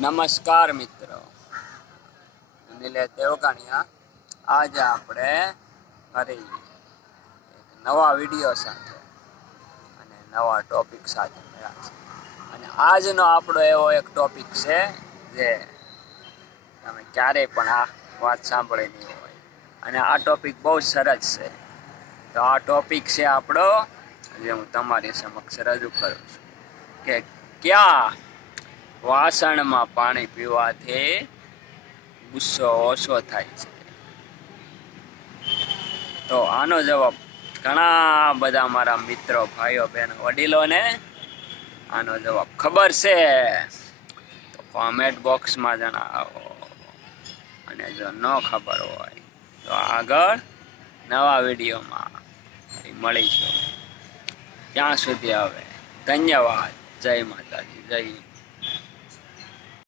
નમસ્કાર મિત્રો. નિલેશ દેવકાણિયા આજે આપણે ફરી એક નવા વીડિયો સાથે અને નવા ટોપિક સાથે મળ્યા છે. અને આજનો આપણો એવો એક ટોપિક છે જે તમે ક્યારેય પણ આ વાત સાંભળી નહીં હોય. અને આ ટોપિક બહુ સરસ છે. તો આ ટોપિક છે આપણો, જે હું તમારી સમક્ષ રજૂ કરું છું. કે ક્યાં વાસણમાં પાણી પીવાથી ગુસ્સો ઓછો થાય છે. તો આનો જવાબ ઘણા બધા મારા મિત્રો, ભાઈઓ, બહેનો, વડીલોને આનો જવાબ ખબર છે. તો કોમેન્ટ બોક્સમાં જણાવો. અને જો ન ખબર હોય તો આગળ નવા વિડીયોમાં મળીશું. ત્યાં સુધી હવે ધન્યવાદ. જય માતાજી. જય